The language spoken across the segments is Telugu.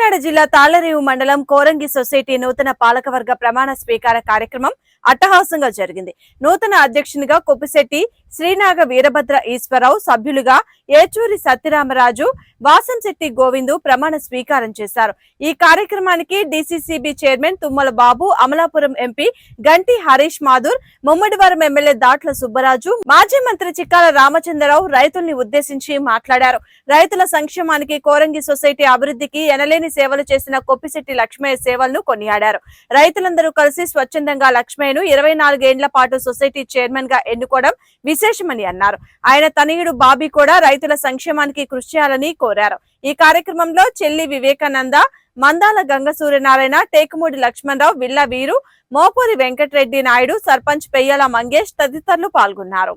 కాకినాడ జిల్లా తాళ్ళరేవు మండలం కోరంగి సొసైటీ నూతన పాలకవర్గ ప్రమాణ స్వీకార కార్యక్రమం అట్టహాసంగా జరిగింది. నూతన అధ్యక్షునిగా కొప్పిశెట్టి శ్రీనాగ వీరభద్ర ఈశ్వరరావు సభ్యులుగా ఏచూరి సత్యరామరాజు వాసంశెట్టి గోవిందు ప్రమాణ స్వీకారం చేశారు. ఈ కార్యక్రమానికి DCCB chairman Thummala Babu Amalapuram MP Ganti Harish Madhur Mummidivaram MLA Datla Subbaraju మాజీ మంత్రి చిక్కాల రామచంద్రరావు రైతుల్ని ఉద్దేశించి మాట్లాడారు. రైతుల సంక్షేమానికి కోరంగి సొసైటీ అభివృద్ధికి ఎనలేని సేవలు చేసిన కొప్పిశెట్టి లక్ష్మయ్య సేవలను కొనియాడారు. రైతులందరూ కలిసి స్వచ్ఛందంగా లక్ష్మయ్యను ఇరవై నాలుగేండ్ల పాటు సొసైటీ చైర్మన్గా ఎన్నుకోవడం విశేషమని అన్నారు. ఆయన తనయుడు బాబీ కూడా రైతుల సంక్షేమానికి కృషి చేయాలని కోరారు. ఈ కార్యక్రమంలో చెల్లి వివేకానంద మందాల గంగ సూర్యనారాయణ టేకుమూడి లక్ష్మణరావు విల్ల వీరు మోపూరి వెంకటరెడ్డి నాయుడు సర్పంచ్ పెయ్యాల మంగేష్ తదితరులు పాల్గొన్నారు.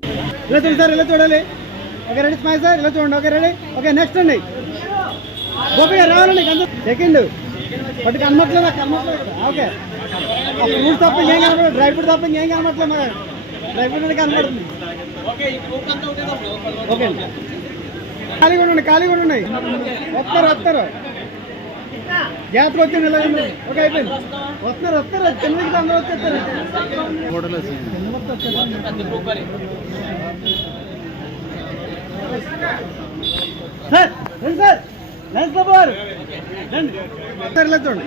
ఓకే రెడీ స్మైల్ సార్ ఇలా చూడండి. Okay ready. ఓకే నెక్స్ట్ అండి. రావాలండి సెకండ్. పట్టుకు అన్నట్లేదు నాకు అన్నట్లేదు ఓకే. ఆ ఫ్రూట్ తప్ప ఏం కనపడదు డ్రై ఫ్రూట్ తప్ప ఏం కనపడలేదు డ్రై ఫ్రూట్ కనపడుతుంది ఓకే. అండి ఖాళీగా ఉండండి ఖాళీగా ఉన్నాయి. వస్తారు వస్తారు. జాతర వచ్చింది ఇలా ఓకే అయిపోయింది. వస్తున్నారు వస్తారు. చిన్నకి అందరూ వచ్చేస్తారు. Sir sir? సార్ చూడండి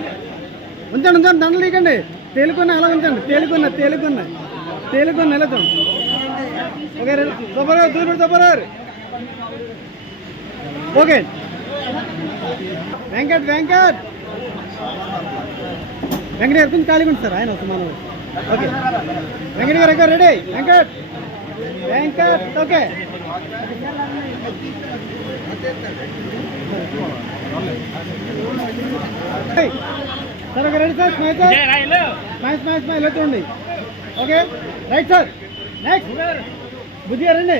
ఉంచండి ఉంచండి దండలు తీయకండి తేలికొన్న అలా ఉంచండి తేలికొన్న తేలికొన్న తేలికొన్న ఇలా చూడండి ఓకే రండి సుబ్బారావు దూరం సుబ్బారావు ఓకే వెంకట్ వెంకట్ వెంకటేశ్వర కొంచెం ఖాళీగా ఉంది సార్ ఆయన వస్తున్నాను ఓకే వెంకట గారు ready Venkat Venkat okay sir okay ready sir smile sir smile smile smile చూడండి ఓకే రైట్ సార్ నెక్స్ట్ బుద్ధిగా రండి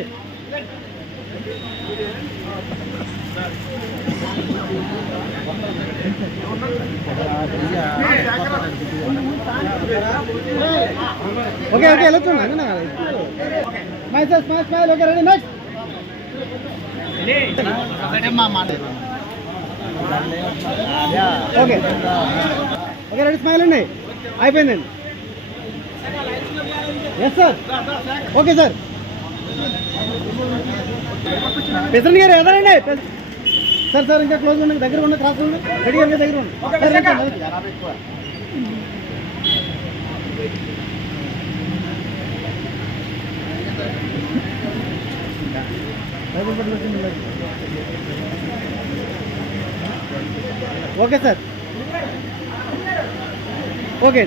ఓకే ఓకే ఇలా स्माइल से smile smile okay ready next okay okay ready smile ఉన్నాయి అయిపోయిందండి yes sir okay sir president గారు ఎదరండి సార్ సార్ ఇంకా క్లోజ్ ఉండండి దగ్గర ఉండండి క్రాస్ ఉండండి రెడీ దగ్గర ఉండండి okay sir. Okay.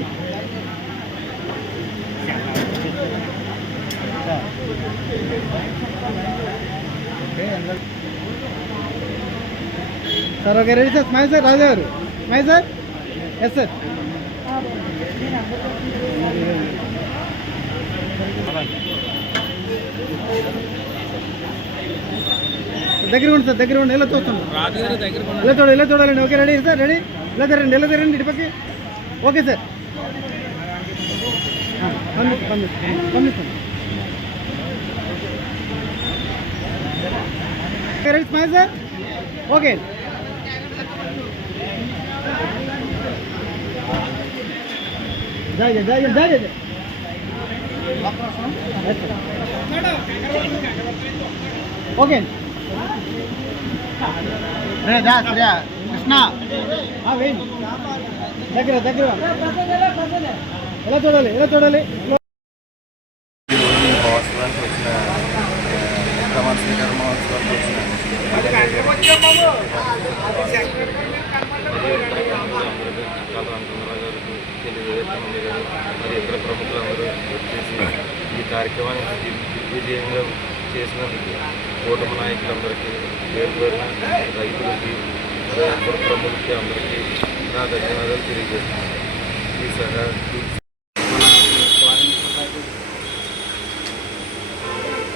Sir okay ready sir. My sir Raja గారు. My sir. ఎస్ సార్ దగ్గర ఉండి సార్ దగ్గర ఉండి ఇలా చూస్తాను ఇలా చూడాలి ఇలా చూడాలండి ఓకే రెడీ సార్ రెడీ ఇలా తెరండి ఇలా తెరండి ఇటు పక్క ఓకే సార్ పంపిస్తాను పంపిస్తాను పంపిస్తాను okay ready smile sir okay जाइए जाइए जाइए Okay Krishna. దగ్గర దగ్గర. ఎలా చూడాలి ఎలా చూడాలి? మహోత్సవానికి వచ్చిన మహోత్సవానికి వచ్చిన మరి ఇతర ప్రముఖులందరూ వచ్చేసి ఈ కార్యక్రమాన్ని విజయంగా చేసినందుకు కూటమి నాయకులందరికీ పేరు పేరున రైతులకి మరి ఇతర ప్రముఖులకి అందరికీ నా ధన్యవాదాలు తెలియజేస్తున్నాను ఈ సహా ఈ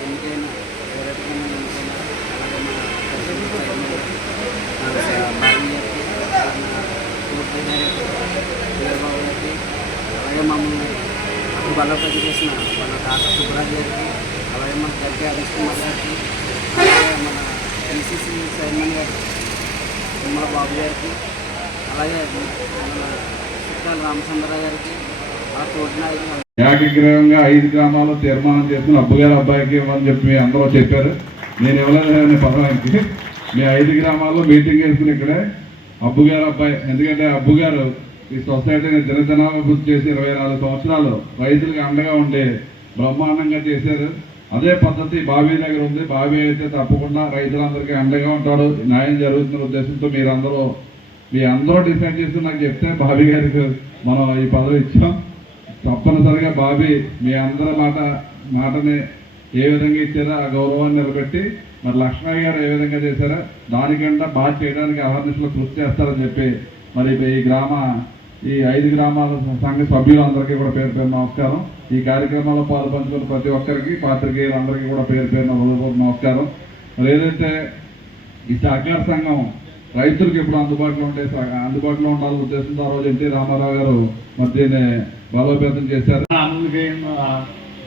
ఎన్నికైనా ఏ రకమైన ఎన్నికైనా అలాగే మన ప్రెసిడెంట్ గారికి, మన కోర్టు గారికి, వీరబాబు గారికి, అలాగే మమ్మల్ని బలోపేతం చేసిన మన డాక్టర్ సుబ్బరాజు గారికి అలాగే మన గడ్డి హరీష్ కుమార్ గారికి అలాగే మన ఎన్సీసీ చైర్మన్ గారు తిమ్మల బాబు గారికి అలాగే మన చిక్కాల రామచంద్ర గారికి ఆ తోటి నాయకులు ఏకగ్రీవంగా ఐదు గ్రామాల్లో తీర్మానం చేసుకుని అబ్బుగారు అబ్బాయికి ఇవ్వని చెప్పి మీ అందరూ చెప్పారు. నేను ఇవ్వలేదని పదవానికి మీ ఐదు గ్రామాల్లో మీటింగ్ వేసుకుని ఇక్కడే అబ్బుగారు అబ్బాయి ఎందుకంటే అబ్బుగారు ఈ సొసైటీని దినదినాభివృద్ధి చేసి ఇరవై నాలుగు సంవత్సరాలు రైతులకు అండగా ఉండి బ్రహ్మాండంగా చేశారు. అదే పద్ధతి బావి దగ్గర ఉంది. బావి అయితే తప్పకుండా రైతులందరికీ అండగా ఉంటాడు. న్యాయం జరుగుతున్న ఉద్దేశంతో మీరందరూ మీ అందరూ డిసైడ్ చేసి నాకు చెప్తే బావి గారికి మనం ఈ పదవి ఇచ్చాం. తప్పనిసరిగా బావి మీ అందరి మాట మాటని ఏ విధంగా ఇచ్చారో ఆ గౌరవాన్ని నిలబెట్టి మరి లక్ష్మయ్య గారు ఏ విధంగా చేశారో దానికంటే బాగా చేయడానికి అహర్నిశలు కృషి చేస్తారని చెప్పి మరి ఈ గ్రామ ఈ ఐదు గ్రామాల సంఘ సభ్యులందరికీ కూడా పేరు పేరు నమస్కారం. ఈ కార్యక్రమంలో పాల్పంచుకున్న ప్రతి ఒక్కరికి పాత్రికేయులందరికీ కూడా పేరు పేరున హృదయపూర్వక నమస్కారం. మరి ఏదైతే ఈ సహకార సంఘం రైతులకు ఎప్పుడు అందుబాటులో ఉండే అందుబాటులో ఉండాలని ఉద్దేశంతో ఆ రోజు ఎన్టీ రామారావు గారు మరి దీన్ని బలోపేతం చేశారు.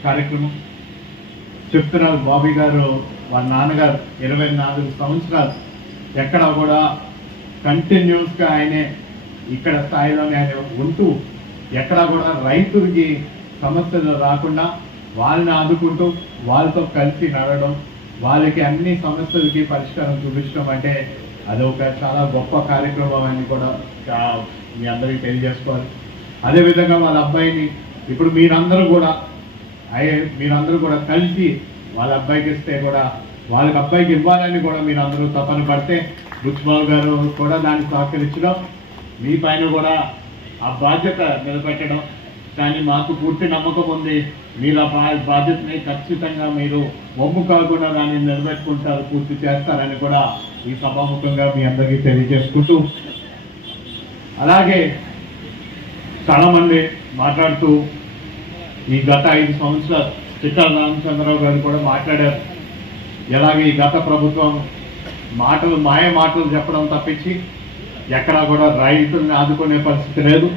కార్యక్రమం. చెప్తున్నారు బాబీ గారు వాళ్ళ నాన్నగారు ఇరవై నాలుగు సంవత్సరాలు ఎక్కడ కూడా కంటిన్యూస్గా ఆయనే ఇక్కడ స్థాయిలోనే ఆయన ఉంటూ ఎక్కడ కూడా రైతులకి సమస్యలు రాకుండా వాళ్ళని ఆదుకుంటూ వాళ్ళతో కలిసి నడవడం వాళ్ళకి అన్ని సమస్యలకి పరిష్కారం చూపించడం అంటే అదొక చాలా గొప్ప కార్యక్రమం అని కూడా మీ అందరికీ తెలియజేసుకోవాలి. అదేవిధంగా వాళ్ళ అబ్బాయిని ఇప్పుడు మీరందరూ కూడా అయ్యే మీరందరూ కూడా కలిసి వాళ్ళ అబ్బాయికి ఇస్తే కూడా వాళ్ళకి అబ్బాయికి ఇవ్వాలని కూడా మీరు అందరూ తపన పడితే బుచ్బాబు గారు కూడా దానికి సహకరించడం మీ పైన కూడా ఆ బాధ్యత నిలబెట్టడం. కానీ మాకు పూర్తి నమ్మకం ఉంది. మీరు ఆ బాధ్యతని ఖచ్చితంగా మీరు ఒమ్ము కాకుండా దాన్ని నిలబెట్టుకుంటారు పూర్తి చేస్తారని కూడా ఈ సభాముఖంగా మీ అందరికీ తెలియజేసుకుంటూ. అలాగే చాలామంది మాట్లాడుతూ ఈ గత ఐదు సంవత్సరాలు చిట్టాల రామచంద్రరావు గారు కూడా మాట్లాడారు. ఎలాగే ఈ గత ప్రభుత్వం మాటలు మాయ మాటలు చెప్పడం తప్పించి ఎక్కడా కూడా రైతుల్ని ఆదుకునే పరిస్థితి లేదు.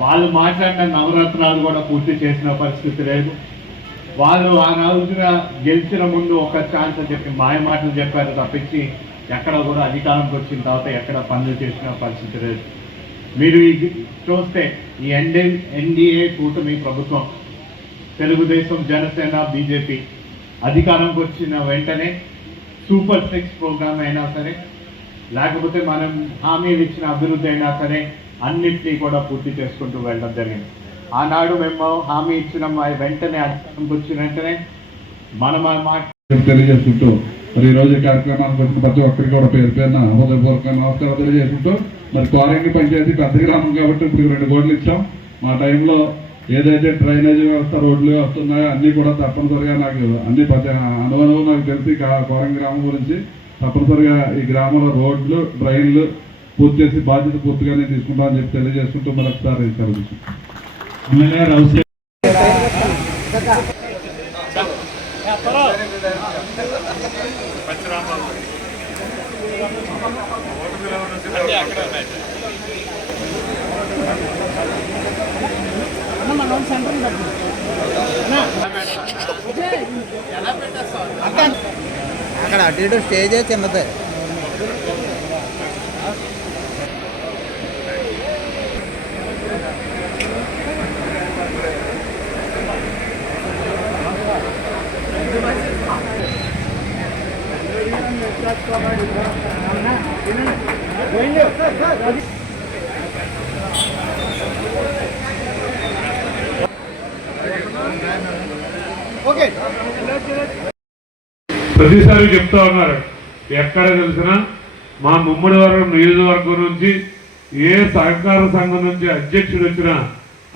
వాళ్ళు మాట్లాడిన నవరత్నాలు కూడా పూర్తి చేసిన పరిస్థితి లేదు. వాళ్ళు ఆ రోజున గెలిచిన ముందు ఒక ఛాన్స్ అని చెప్పి మాయ మాటలు చెప్పారు తప్పించి ఎక్కడ కూడా అధికారంకి వచ్చిన తర్వాత ఎక్కడ పనులు చేసిన పరిస్థితి లేదు. మీరు ఇది చూస్తే ఈ ఎన్డీ ఎన్డీఏ కూటమి ప్రభుత్వం తెలుగుదేశం జనసేన బీజేపీ అధికారంకి వచ్చిన వెంటనే సూపర్ సిక్స్ ప్రోగ్రామ్ అయినా సరే లేకపోతే మనం హామీలు ఇచ్చిన అభివృద్ధి అయినా సరే అన్నిటినీ కూడా పూర్తి చేసుకుంటూ వెళ్ళడం జరిగింది. ఆనాడు మేము హామీ ఇచ్చిన మా వెంటనే అధికారంకి వచ్చిన వెంటనే మనం మాట తెలియజేసుకుంటూ మరి ఈ రోజు ఈ కార్యక్రమానికి వచ్చిన ప్రతి ఒక్కరికి కూడా పేరు పేరున హృదయపూర్వక నమస్కారం తెలియజేసుకుంటూ మరి కోరంగి పంచాయతీ పెద్ద గ్రామం కాబట్టి ఇప్పుడు రెండు కోట్లు ఇచ్చాం. మా టైంలో ఏదైతే డ్రైనేజీ వ్యవస్థ రోడ్లు వస్తున్నాయో అన్నీ కూడా తప్పనిసరిగా నాకు అన్ని పెద్ద అనుభవం నాకు తెలిసి కా- కోరంగి గ్రామం గురించి తప్పనిసరిగా ఈ గ్రామంలో రోడ్లు డ్రైన్లు పూర్తి చేసి బాధ్యత పూర్తిగా నేను తీసుకుంటానని చెప్పి తెలియజేసుకుంటూ మరొకసారి సెలవు తీసుకుంటాను. ఎమ్మెల్యే നടക്കണം അടിയുടെ സ്റ്റേജിൽ ചെന്നത്. ഓക്കെ ప్రతిసారి చెప్తా ఉన్నారు. ఎక్కడ తెలిసినా మా ముమ్మడి వర్గం నియోజకవర్గం నుంచి ఏ సహకార సంఘం నుంచి అధ్యక్షుడు వచ్చినా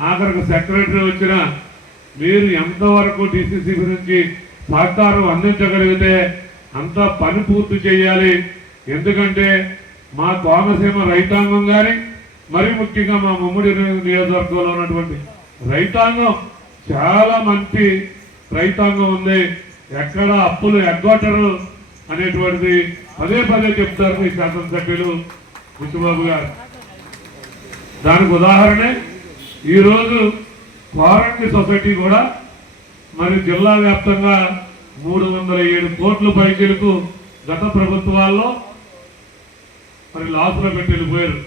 ఆఖరికి సెక్రటరీ వచ్చినా మీరు ఎంతవరకు డిసిసి నుంచి సహకారం అందించగలిగితే అంత పని పూర్తి చేయాలి. ఎందుకంటే మా కోనసీమ రైతాంగం కానీ మరి ముఖ్యంగా మా ముమ్మడి నియోజకవర్గంలో ఉన్నటువంటి రైతాంగం చాలా మంచి రైతాంగం ఉంది. ఎక్కడ అప్పులు ఎగ్గొట్టరు అనేటువంటిది పదే పదే చెప్తారు మీ శాసనసభ్యులు విష్ణుబాబు గారు. దానికి ఉదాహరణే ఈరోజు వారంటీ సొసైటీ కూడా మరి జిల్లా వ్యాప్తంగా మూడు వందల ఏడు కోట్ల పైచీలకు గత ప్రభుత్వాల్లో మరి లాసులో పెట్టి వెళ్ళిపోయారు.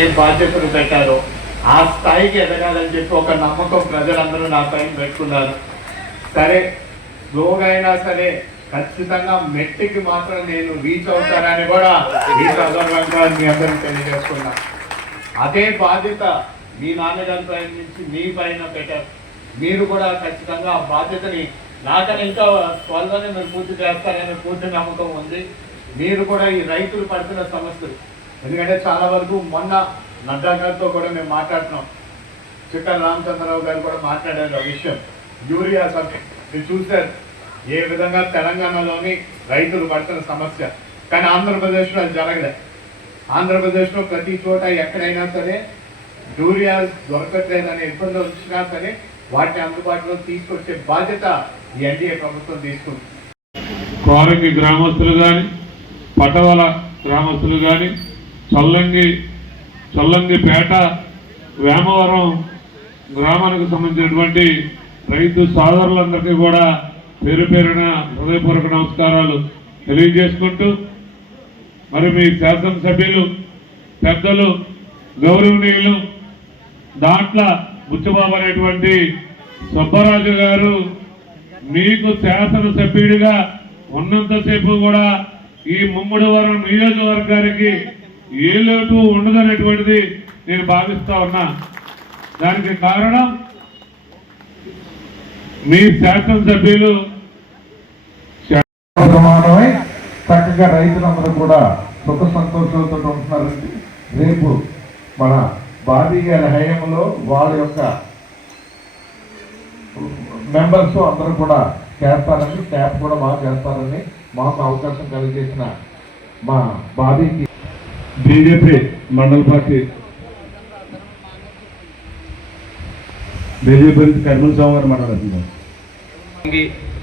ఏ బాధ్యతలు పెట్టారో ఆ స్థాయికి ఎదగాలని చెప్పి ఒక నమ్మకం ప్రజలందరూ నా పైన పెట్టుకున్నారు. సరే అయినా సరే ఖచ్చితంగా మెట్టికి మాత్రం నేను రీచ్ అవుతానని కూడా ఈ సందర్భంగా మీ అందరికి తెలియజేస్తున్నా. అదే బాధ్యత మీ నాన్నగారి పైన నుంచి మీ పైన పెట్టారు. మీరు కూడా ఖచ్చితంగా ఆ బాధ్యతని నాకని ఇంకా త్వరలోనే మీరు పూర్తి చేస్తారని పూర్తి నమ్మకం ఉంది. మీరు కూడా ఈ రైతులు పడుతున్న సమస్యలు. ఎందుకంటే చాలా వరకు మొన్న నడ్డా గారితో కూడా మేము మాట్లాడుతున్నాం. చిక్కన్ రామచంద్రరావు గారు కూడా మాట్లాడారు ఆ విషయం. యూరియా సబ్జెక్ట్ మీరు చూశారు. ఏ విధంగా తెలంగాణలోని రైతులు పడుతున్న సమస్య. కానీ ఆంధ్రప్రదేశ్లో అది జరగలేదు ఆంధ్రప్రదేశ్లో ప్రతి చోట ఎక్కడైనా సరే యూరియా దొరకట్లేదనే ఇబ్బందులు వచ్చినా సరే వాటిని అందుబాటులో తీసుకొచ్చే బాధ్యత ఈ ఎన్డీఏ ప్రభుత్వం తీసుకుంది. కోరంగి గ్రామస్తులు కానీ పటవల గ్రామస్తులు కానీ చల్లంగి చల్లంగిపేట వేమవరం గ్రామానికి సంబంధించినటువంటి రైతు సోదరులందరికీ కూడా పేరు పేరున హృదయపూర్వక నమస్కారాలు తెలియజేసుకుంటూ మరి మీ శాసనసభ్యులు పెద్దలు గౌరవనీయులు దాంట్లో బుచ్చబాబు అనేటువంటి సుబ్బరాజు గారు మీకు శాసనసభ్యుడిగా ఉన్నంతసేపు కూడా ఈ ముమ్మడివరం నియోజకవర్గానికి ఏ లోటు ఉండదనేటువంటిది నేను భావిస్తా ఉన్నా. దానికి కారణం మీ శాసనసభ్యులు సమానమై చక్కగా రైతులందరూ కూడా సుఖ సంతోషాలతో ఉంటున్నారండి. రేపు మన బాబీ గారి హయాంలో వాళ్ళ యొక్క మెంబర్స్ అందరూ కూడా చేస్తారని స్టాఫ్ కూడా బాగా చేస్తారని మాకు అవకాశం కలిగజేసిన మా బాబీకి బీజేపీ మండల పార్టీ బీజేపీ కర్నూలు స్వామి గారు మాట్లాడుతున్నారు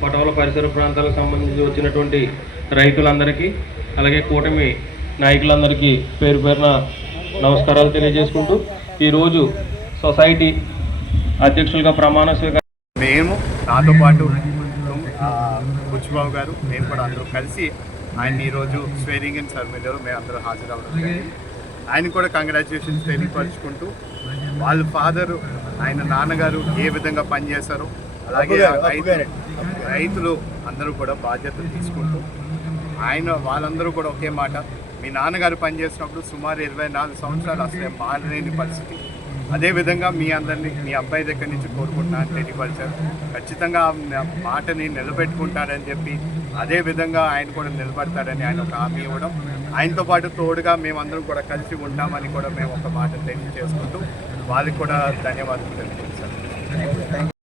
పటోల పరిసర ప్రాంతాలకు సంబంధించి వచ్చినటువంటి రైతులందరికీ అలాగే కూటమి నాయకులందరికీ పేరు పేరున నమస్కారాలు తెలియజేసుకుంటూ ఈరోజు సొసైటీ అధ్యక్షులుగా ప్రమాణ స్వీకారం మేము నాతో పాటు బుచ్చిబాబు గారు మేము కూడా అందరూ కలిసి ఆయన ఈరోజు స్వేరింగ్ అండ్ సర్మిలో మేము అందరూ హాజరవ్వడం ఆయన కూడా కంగ్రాచులేషన్స్ తెలియపరుచుకుంటూ వాళ్ళ ఫాదరు ఆయన నాన్నగారు ఏ విధంగా పనిచేశారో అలాగే రైతు- రైతులు అందరూ కూడా బాధ్యతలు తీసుకుంటూ ఆయన వాళ్ళందరూ కూడా ఒకే మాట. మీ నాన్నగారు పనిచేసినప్పుడు సుమారు ఇరవై నాలుగు సంవత్సరాలు అసలే మారలేని పరిస్థితి. అదేవిధంగా మీ అందరినీ మీ అబ్బాయి దగ్గర నుంచి కోరుకుంటున్నాను తెలియపరిచారు. ఖచ్చితంగా మాటని నిలబెట్టుకుంటారని చెప్పి అదే విధంగా ఆయన కూడా నిలబడతారని ఆయన ఒక హామీ ఇవ్వడం. ఆయనతో పాటు తోడుగా మేమందరం కూడా కలిసి ఉంటామని కూడా మేము ఒక మాట తెలియజేసుకుంటూ వాళ్ళకి కూడా ధన్యవాదాలు తెలియజేస్తాం.